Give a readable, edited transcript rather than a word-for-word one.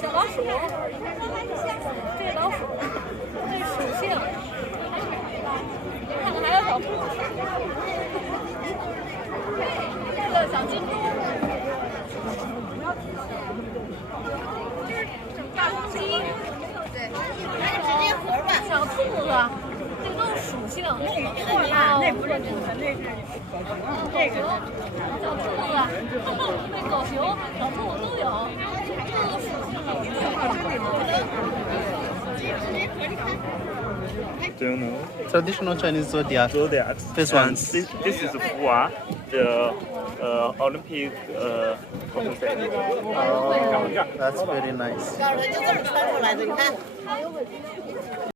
小老鼠，这个老鼠，这是属性。看看还有小兔子，这个小金猪，大公鸡，对，直接盒吧。小兔子，这都是属性。那不是兔子，那是这个小兔子，那狗熊、小兔子都有，这都属性。Do you know? Traditional Chinese zodiac. Zodiacs. This And one. This is Hua, the Olympic compensation. Oh, that's very nice.